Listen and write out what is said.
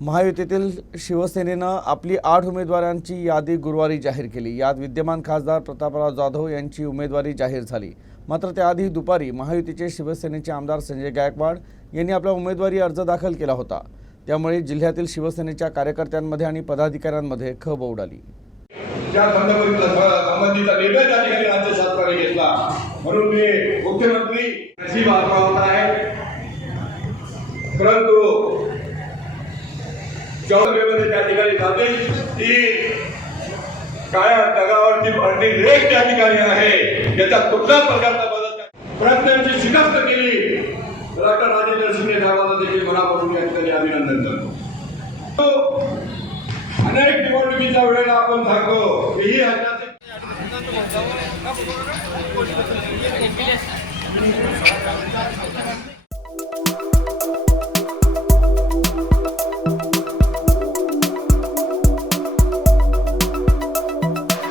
महायुतीतील शिवसेनेनं आपली 8 उमेदवारांची यादी गुरुवारी जाहीर केली। यात विद्यमान खासदार प्रतापराव जाधव यांची उमेदवारी जाहीर झाली। मात्र त्याआधी दुपारी महायुतीचे शिवसेनेचे आमदार संजय गायकवाड यांनी आपला उमेदवारी अर्ज दाखल केला होता। त्यामुळे जिल्ह्यातील शिवसेनेच्या कार्यकर्त्यांमध्ये आणि पदाधिकाऱ्यांमध्ये खळबळ उडाली। त्या संबंधीचा निर्णय त्या ठिकाणी राज्य सरकारने घेतला म्हणून मी मुख्यमंत्री नशीब आजमावत आहे। परंतु जवळमध्ये त्या ठिकाणी जाते ती काळ्या ढगावरची भरती रेख त्या ठिकाणी आहे। याचा कुठल्या प्रकारचा बदल प्रयत्नांची शिकस्त केली डॉक्टर राजेंद्र शिंदे साहेबांना देखील मनापासून या ठिकाणी अभिनंदन करतो। अनेक निवडणुकीच्या वेळेला आपण सांगतो की ही हत्या